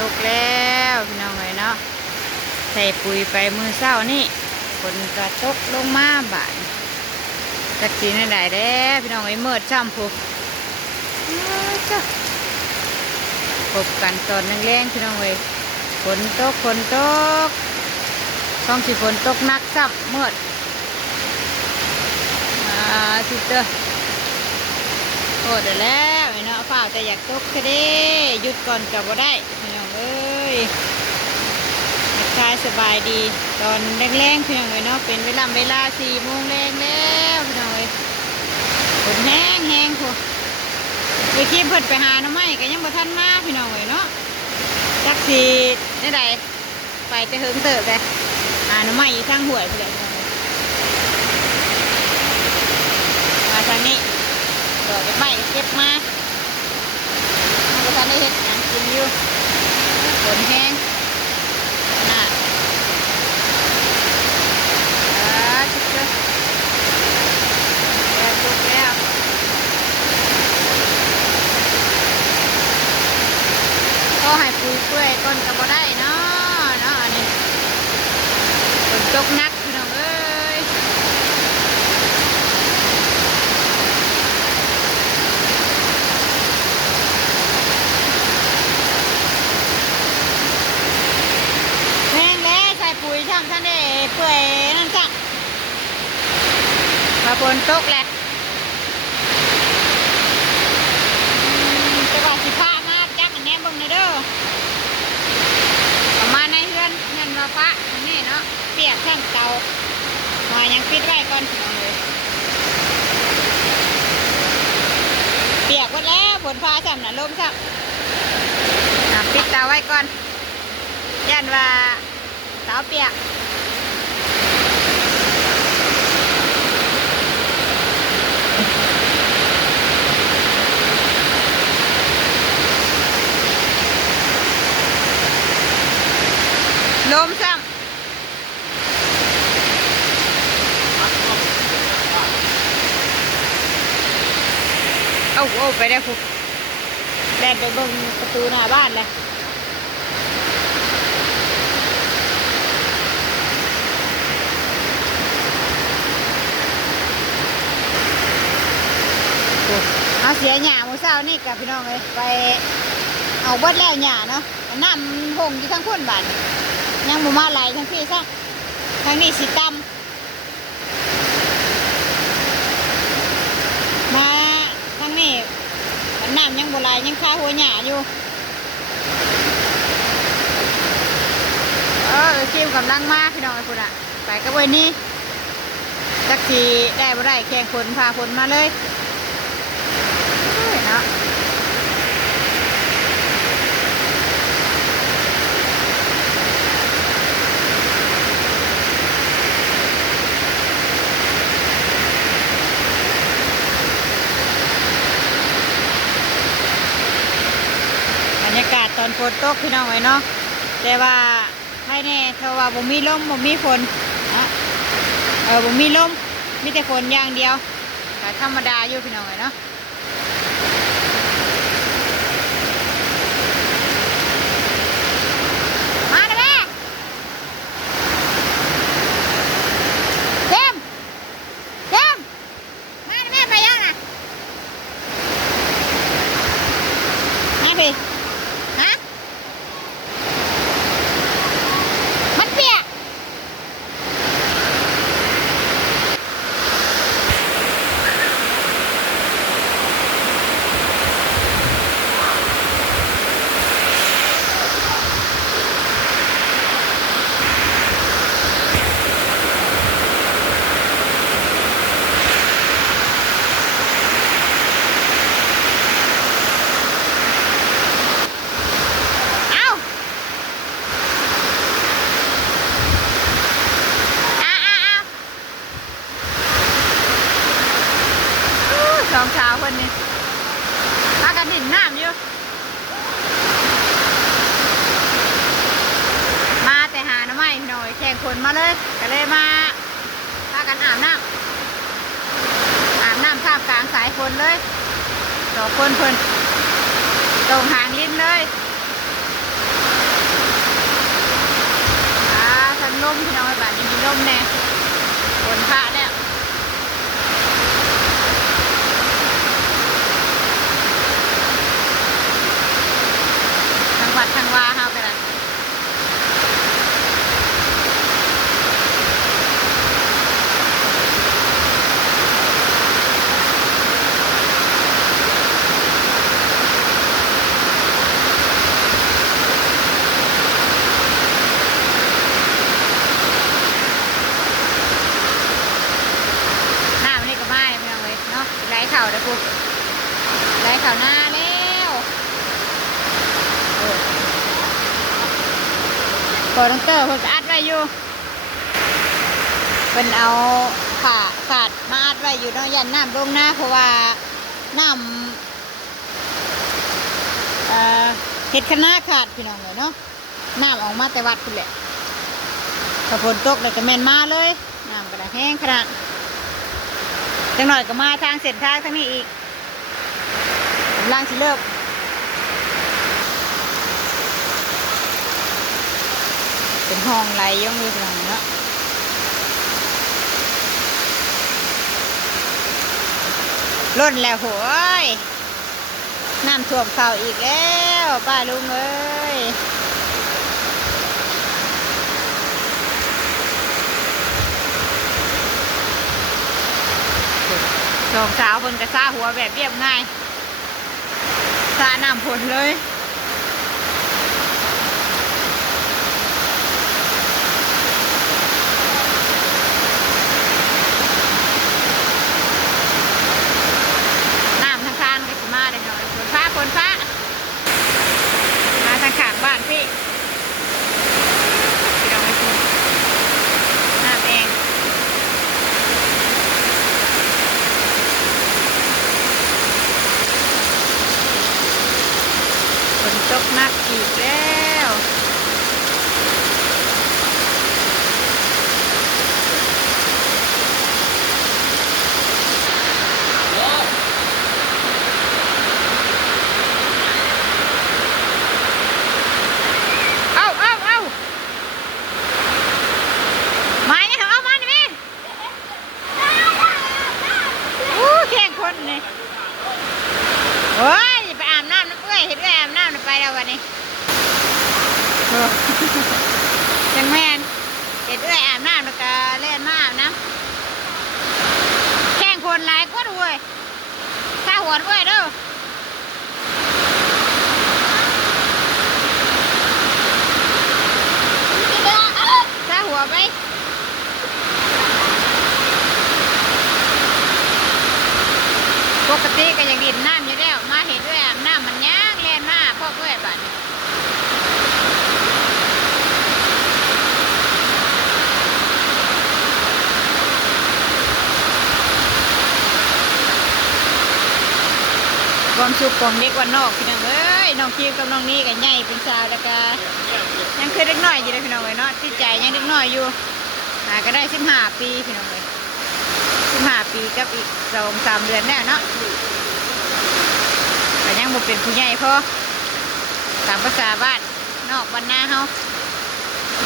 ตกแล้วพี่น้องเอ้ยเนาะใส่ปุ๋ยไปมือเศร้านี่ฝนก็ตกลงมาบาดจักสีนั่นได้แล้วพี่น้องเอ้ยเมื่อช่ำผูกจ้ะพบกันตอนแรงๆพี่น้องเอ้ยฝนตกต้องสิฝนตกหนักซ้ำเมื่อทิเตอร์โอ้เดี๋ยวแล้วไอ้เนาะฝ้าแต่อยากตกแค่นี้หยุดก่อนกลับมาได้พี่น้องเอ้ยทักทายสบายดีตอนแรงๆพี่น้องเอ้ยเนาะเป็นเวลา4 โมงแรงแล้วพี่น้องเอ้ยฝนแห้งพวกไปคิดเพิ่นไปหาหน่อไม้ก็ยังบ่ทันมาพี่น้องเอ้ยเนาะจักสีนี่ใดไปแต่เฮิงเติบเลยหาหน่อไม้อยู่ทางห้วยพี่น้องมาทางนี้ดอกไม้เก็บมาเราก็ได้เห็ดงานกินอยู่ฝนแห้งน่ะจุดเจอแล้วจุดแล้วก็ให้ปุ๋ยเปื่อยก้นก็บ่ได้เนาะอันนี้ฝนตกหนักพี่น้องเอ้ยแห้งแล้วใส่ปุ๋ยช่ำท่านได้เปื่อยนั่นจ้ะพอฝนตกแหละจะว่าสิพามาจักอันนี้บึงเลยเด้อประมาณในเฮือนมาปะนี่เนาะเปียกช่ำเตามายังปิดไว้ก่อนเลยเปียกหมดแล้วฝนฟ้าช่ำน่ะลมช่ำปิดเตาไว้ก่อนยันว่าเตาเปียกลมซ้ำเอาไปได้ฟุกแดดไปเบิ่งประตูหน้าบ้านเลยเอาเสียหญ้าหมูเศร้านี่กับพี่น้องเลยไปเอาเบิดแล้วหญ้าเนาะน้ำหงอยู่ทั้งคนบ้านยังหมูมาไหลทั้งพี่ซะทั้งนี้สีตำมาทั้งนี้น้ำยังโบราณยังคาหัวหญ้าอยู่คิวกำลังมาพี่น้องไอ้คุณอะไปกับวันนี้จักสีได้บ่ได้แข่งคนพาคนมาเลยเนาะบรรยากาศตอนฝนตกพี่น้องไว้เนาะแต่ว่าให้แน่ถ้าว่าบ่มีลมบ่มีฝนบ่มีลมมีแต่ฝนอย่างเดียวแต่ธรรมดาอยู่พี่น้องไว้เนาะมาเด้อแม่เต็มมาเด้อแม่ไปยังน่ะมาดิฮะมันเปียกสองเช้าคนนี้มากันดิ่นน้ำอยู่มาแต่หาน้ำไม้หน่อยแข่งคนมาเลยก็เลยมาพากันอาบน้ำท่ามกลางสายฝนเลย2 คนเพิ่นตรงหางลิ้นเลย ลมพี่น้องไอ้บ้านนี้มีลมแน่ฝนพระแล้วทางวัดทางวาเฮาไปละไหลเข่าเด้อปุ๊บไหลเข่าหน้าแล้วพอน้องเตอร์เพิ่นก็อัดไว้อยู่เพิ่นเอาขาดมาอัดไว้อยู่เนาะยันน้ำลงหน้าเพราะว่าน้ำเห็ดคะน้าขาดพี่น้องเลยเนาะน้ำออกมาแต่วัดคุณแหละพอฝนตกเลยก็แม่นมาเลยน้ำก็ได้แห้งขนาดจังหน่อยก็มาทางเส้นทางทั้งนี้อีกกำลังสิเลิกเป็นห้องไหลย่องอยู่ตรงนี้เนาะล้นแล้วโหยน้ำท่วมเข่าอีกแล้วป้าลุงเอ้ยสองสาวเพิ่นกระซ่าหัวแบบเรียบง่ายซ่าน้ำผลเลยน้ำทางคานก็สิมาได้หน่อยฝนฟ้ามาทางข้างบ้านพี่เราไม่พูดน้ำเองฝนตกหนักอีกแล้วมาเนี่ยเอามาดิพี่แข่งคนนี่โอ้ยไปอาบน้ำน้ำเอื้อยเห็นเอื้อยอาบน้ำไปแล้ววันนี้จังแมนเห็นเอื้อยอาบน้ำแล้วก็เล่นมาอาบน้ำแข่งคนหลายก็ด้วยข้าหัวด้วยเด้อข้าหัวไปปกติก็ยังดินน้ำอยู่แล้วมาเห็นด้วยอาบน้ำมันยากเล่นมาพ่อเพื่อนบ้านความสุขของเด็กวันนอกพี่น้องเอ้ยน้องคิวกับน้องนี่กันใหญ่เป็นสาวแล้วก็ยังเคยเด็กน้อยอยู่เลยพี่น้องเลยเนาะที่ใจยังเด็กน้อยอยู่ก็ได้15 ปีพี่น้องเลย15 ปีกับอีก2-3 เดือนแน่เนาะแต่ยังบ่เป็นผู้ใหญ่พอตามภาษาบ้านนอกบ้านนาเฮา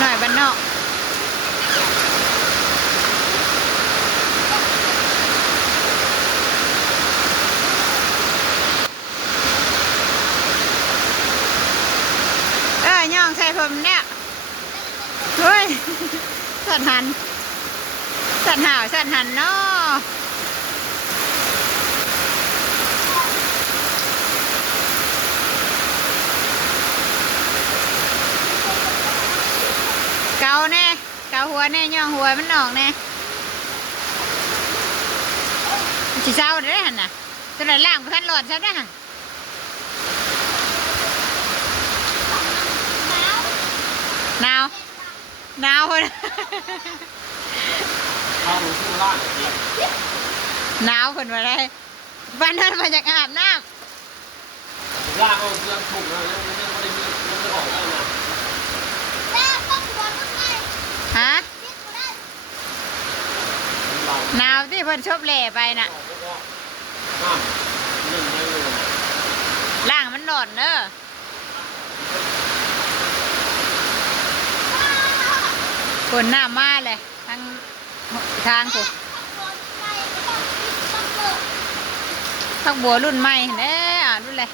หน่อยบ้านนอกย่องใส่ผมเนี่ยเฮ้ยสันหันเนาะเกาแน่เกาหัวแน่ย่องหัวมันออกแน่สิเศร้าได้หันน่ะจะได้ล่างพันหลอดซะได้หันหนาวคนหนาวคนมาได้บ้านนั้นมาจากอาบน้ำล่างเอาเสื้อถุงแล้วยังไม่ได้ออกได้นะฮะหนาวที่เพิ่นชอบแหล่ไปน่ะล่างมันหลอนเนอะ ฝนหน้ามาเลยทั้งทางผมพักบัวรุ่นใหม่แน่รุ่นเลย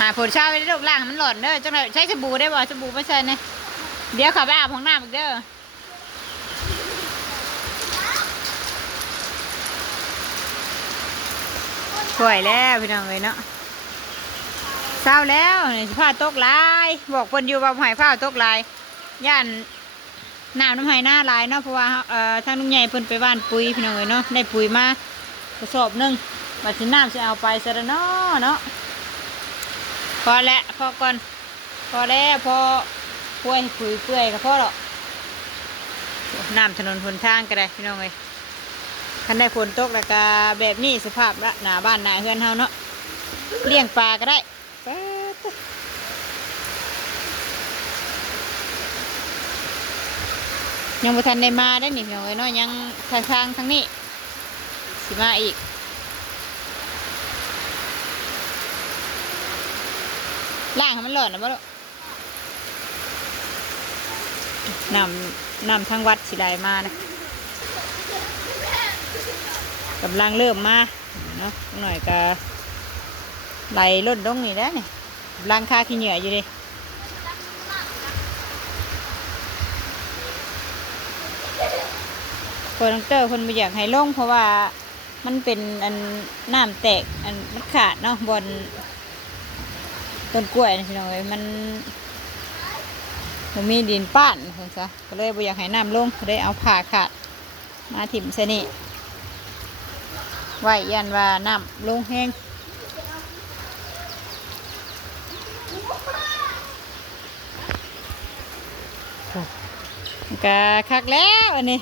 หาผลเช้าไปได้ลูกล่างมันหล่นเด้อจังเลยใช้สบู่ได้บ่สบู่ไม่ใช่เนี่ยเดี๋ยวขับไปอาบห้องน้ำอีกเด้อสวยแล้วพี่น้องเลยเนาะเช้าแล้วเนี่ยผ้าตกลายบอกคนอยู่ว่าหายผ้าตกลายย่านน้ำหายหน้าลายเนาะเพราะว่าทางลุงใหญ่เพิ่นไปบ้านปุ๋ยพี่น้องเลยเนาะได้ปุ๋ยมากระสอบนึงบัดสิน้ำจะเอาไปซะแล้วเนาะพอแล้วพอก่อนพอแล้วพอป่วยปุ๋ยเปื่อยก็พอหรอกน้ำถนนหนทางก็ได้พี่น้องเลยคันได้ฝนตกแล้วก็แบบนี้สภาพละหน้าบ้านหน้าเฮือนเฮาเนาะเลี้ยงปลาก็ได้ยังบ่ทันได้มาได้หนิพี่น้องเลยเนาะยังทางนี้สิมาอีกล่างให้มันหล่นนะบ่ลูกน้ำทางวัดสิได้มานะกำลังเริ่มมาเนาะหน่อยก็ไหลล้นลงนี่แล้วเนี่ยกำลังค่าขี้เหงื่ออยู่ดิคนดรคนไม่อยากให้ลงเพราะว่ามันเป็นอันน้ำแตกอันมันขาดเนาะบนต้นกล้วยนะพี่น้องเอ้ยมันมีดินป้านคนซะก็เลยไม่อยากให้น้ำลงก็เลยเอาผ่าขาดมาถิ่มซะนี่ไว้ยันว่าน้ำลงแห้งกะคักแล้วอันนี้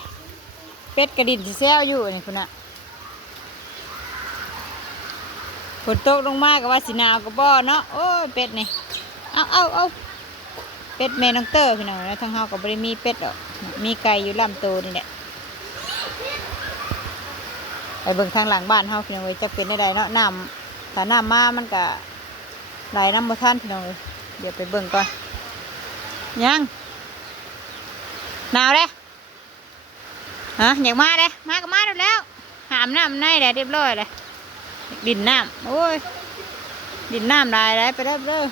เป็ดกระดิ่งที่แซวอยู่นี่คุณน่ะฝนตกลงมากกับว่าสิหนาวกับบ่อเนาะโอ้ยเป็ดนี่เอาเป็ดแม่น้องเตอร์พี่น้องแล้วทางเฮาก็บ่ได้มีเป็ดหรอกมีไก่อยู่ลำโตนี่แหละไปเบิ่งทางหลังบ้านเฮาพี่น้องเอ้ยจะเป็นได้เนาะน้ำถ้าน้ำมามันก็ไหลน้ำบ่ทันพี่น้องเอ้ยเดี๋ยวไปเบิ่งก่อนยังหนาวเลยฮะอยากมาเลยมาก็มาแล้วหามน้ำในแหละเรียบร้อยเลยดินน้ำโอ้ยดินน้ำลายแล้วไปเรื่อย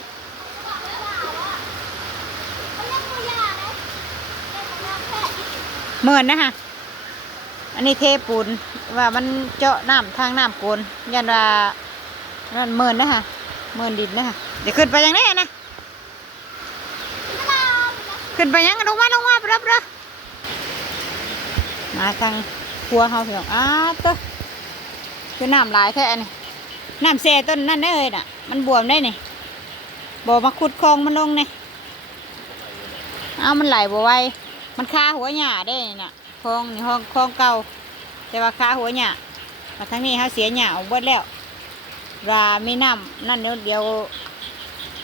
เหมือนนะฮะอันนี้เทปูนว่ามันเจาะน้ำทางน้ำโกนยันว่านั่นเหมือนนะฮะเหมือนดินนะฮะเดี๋ยวขึ้นไปยังไงนะขึ้นไปยังลงมาไปรับเลยมาทางครัวเฮาเพียงเต้อคือน้ำลายแท้นี่น้ำแซ่ต้นนั่นได้เลยน่ะมันบวมได้นี่บ่มาขุดคลองมันลงนี่มันไหลบ่ไวมันคาหัวหญ้าได้น่ะคลองนี่ห้องคลองเก่าแต่ว่าคาหัวหญ้ามาทางนี้เขาเสียหญ้าออกเบิดแล้วรามีน้ำนั่นเดี๋ยว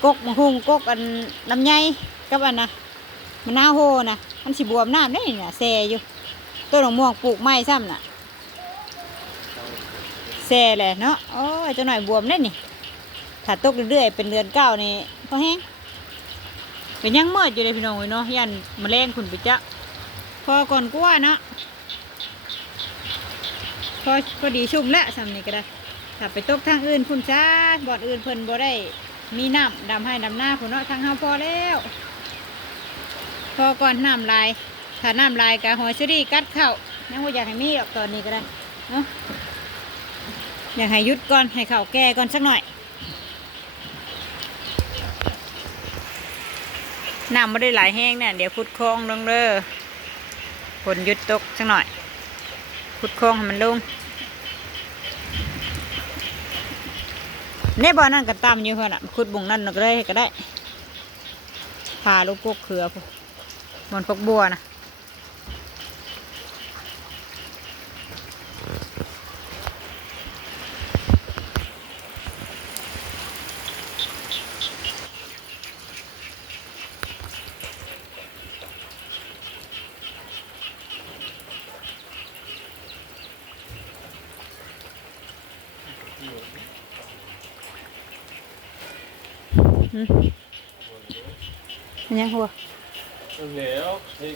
กกมะฮุ่งกกอันลำไยกับอันน่ะมันน่าโหน่ะมันสิบวมน้ำได้น่ะแซ่อยู่ต้นมะม่วงปลูกไม้ซ้ำน่ะแซ่แหละเนาะโอ้ยจะหน่อยบวมได้นี่ถ้าตกเรื่อยๆเป็นเดือนเก้านี่พอแห้งเป็นยังมืดอยู่เลยพี่น้องเนาะยันแมลงขุ่นไปจ้ะพอก่อนกว่าเนาะพอดีชุ่มแล้วซ้ำนี่ก็ได้ถ้าไปตกทางอื่นพุ่นจ้าบ่อนอื่นเพิ่นบ่ได้มีน้ำดำให้ดำหน้าพุ่นเนาะทางเฮาพอแล้วพอก่อนน้ำลายถ้าน้ำลายกับหอยเชอรี่กัดเข้ายังว่าอยากให้มีหรอกตอนนี้ก็ได้เนาะอยากให้ยุดก่อนให้เข่าแก่ก่อนสักหน่อยน้ำไม่ได้ไหลแห้งเนี่ยเดี๋ยวขุดคลองลงเลยฝนหยุดตกสักหน่อยขุดคลองให้มันลงเนี่ยบ่อนั่นก็ตามอยู่เพื่อนอ่ะขุดบุ่งนั่นก็ได้พาลูกพวกเขือพวกมันพวกบัวนะ มันยังหัว เหนียวเฮ้ย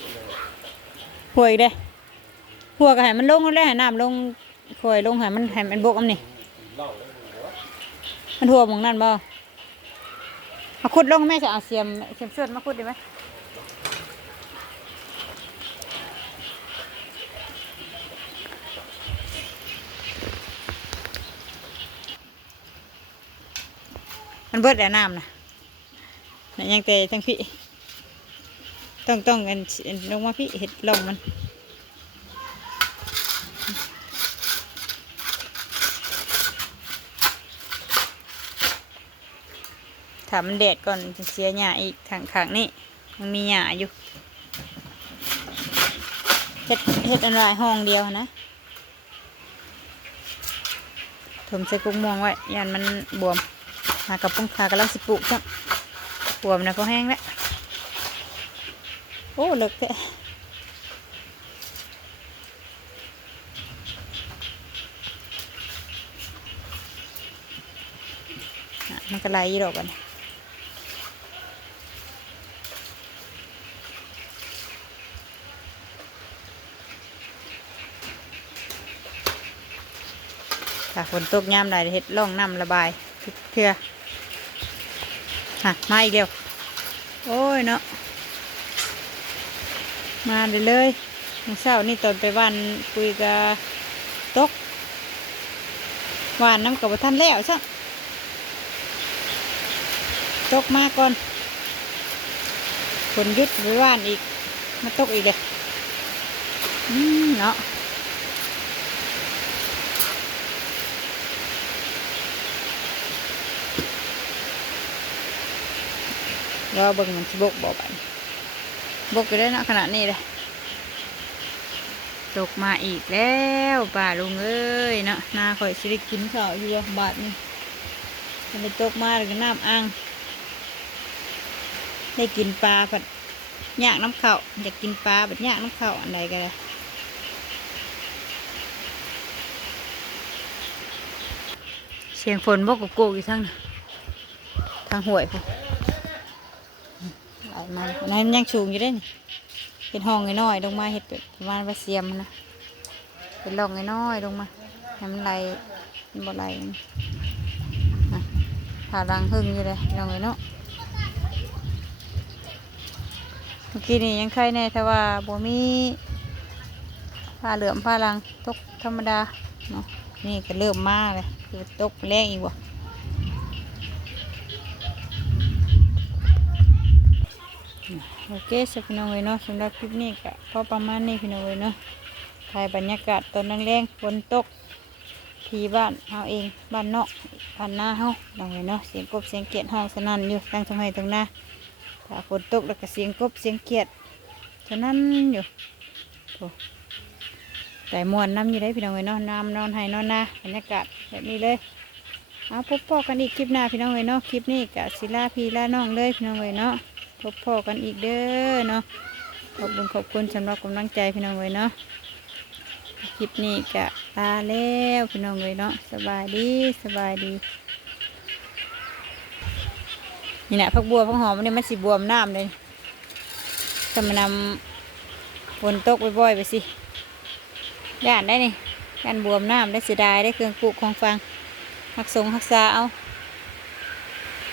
หัวอีกเด้หัวก็ให้มันลงแล้วให้น้ำลงคอยลงให้มันบกอันนี้ เล่าแล้วหัว มันหัวหมองนั่นบ่มาขุดลงแม่จะเอาเสียมเสื้อมาขุดได้ไหมมันเบิดแต่น้ำนะนี่ยังแต่ทั้งพี่ต้องกันลงมาพี่เห็ดลงมันถ้ามันแดดก่อนจะเสียหญ้าอีกข้างนี่มันมีหญ้าอยู่เห็ดอันไรห้องเดียวนะถมใส่กุ้งม่วงไว้ยันมันบวมหากับปุ้งหากำลังสิปลูกจ้ะบวมนะก็แห้งแล้วโอ้เลิกแกมันก็ไหลยี่ดอกกันถ้าฝนตกยามใดเห็ดล่องน้ำระบายเถื่อมาอีกเดียวโอ้ยเนาะมาเลยเช้านี่ตอนไปบ้านคุยกับตกหวานน้ำกับท่านแล้วใช่ตกมาก่อนฝนยุดไปบ้านอีกมาตกอีกเลยเนาะรอเบิ่งมันสิบกบ่ไปบกไปได้นะขนาดนี้เลยตกมาอีกแล้วป่าลุงเอ้ยเนาะนาข่อยสิได้กินข้าวอยู่บาทนี่มันได้ตกมาแล้วก็น้ำอ่างได้กินปลาผัดย่างน้ำข้าวอยากกินปลาผัดย่างน้ำข้าวอันใดก็ได้เสียงฝนบกโกกอยู่ทั้งทางห้วยพอไหลมาน้อยมันยังสูงอยู่ได้นี่เป็นห้องน้อยลงมาเห็ดประมาณว่าเสียมนะเป็นร่องน้อยลงมาให้มันไหลบ่ไหลผ่ารังหึ่งอยู่เลยร่องเนาะเมื่อกี้นี่ยังใครแน่แต่ว่าบ่มีผ้าเหลือมผ้ารังตกธรรมดาเนาะนี่ก็เริ่มมาเลยคือตกแรงอีกว่ะโอเคสพี่น้องเลยเนาะสำหรับคลิปนี้ก็พอประมาณนี้พี่น้องเลยเนาะถ่ายบรรยากาศตอนแรงๆฝนตกที่บ้านเอาเองบ้านนอกบ้านหน้าเฮาน้องเลยเนาะเสียงกบเสียงเกียดห้องสนั่นอยู่ตั้งทำไมตรงหน้าถ้าฝนตกแล้วก็เสียงกบเสียงเกียดสนั่นอยู่แต่มวนน้ำอยู่ได้พี่น้องเลยเนาะน้ำนอนให้นอนหน้าบรรยากาศแบบนี้เลยเอาพบพ่อกันอีกคลิปหน้าพี่น้องเลยเนาะคลิปนี้กับศิลาพี่ลาน้องเลยพี่น้องเลยเนาะพบพ่อกันอีกเด้อเนาะขอบคุณสำหรับกำลังใจพี่น้องเลยเนาะคลิปนี้กะลาแล้วพี่น้องเลยเนาะสบายดีนี่แหละผักบัวผักหอมเนี่ยมันสิบวมน้ำเลยจะมานำฝนตกบ่อยๆไปสิย่านได้นี่การบวมน้ำได้เสียดายได้เครื่องปลูกของฟังหักสงหักษาเอา